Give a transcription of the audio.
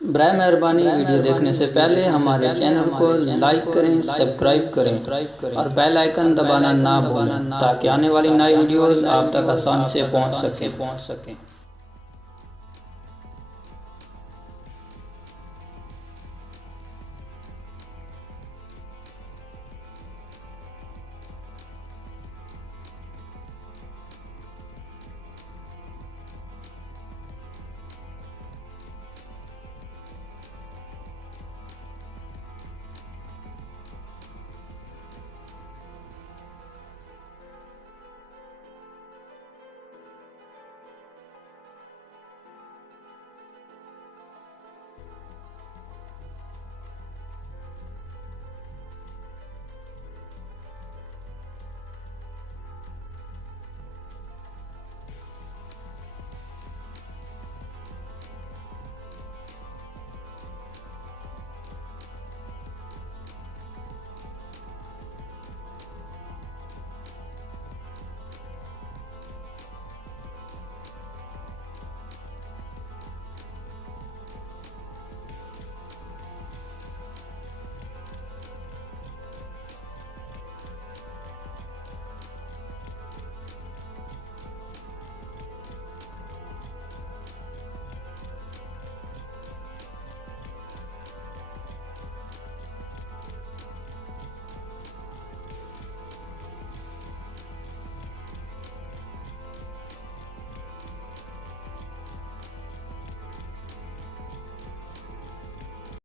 बराए मेहरबानी वीडियो देखने से पहले हमारे चैनल को लाइक करें, सब्सक्राइब करें और बेल आइकन दबाना ना भूलें ताकि आने वाली नई वीडियोस आप तक आसानी से पहुंच सकें।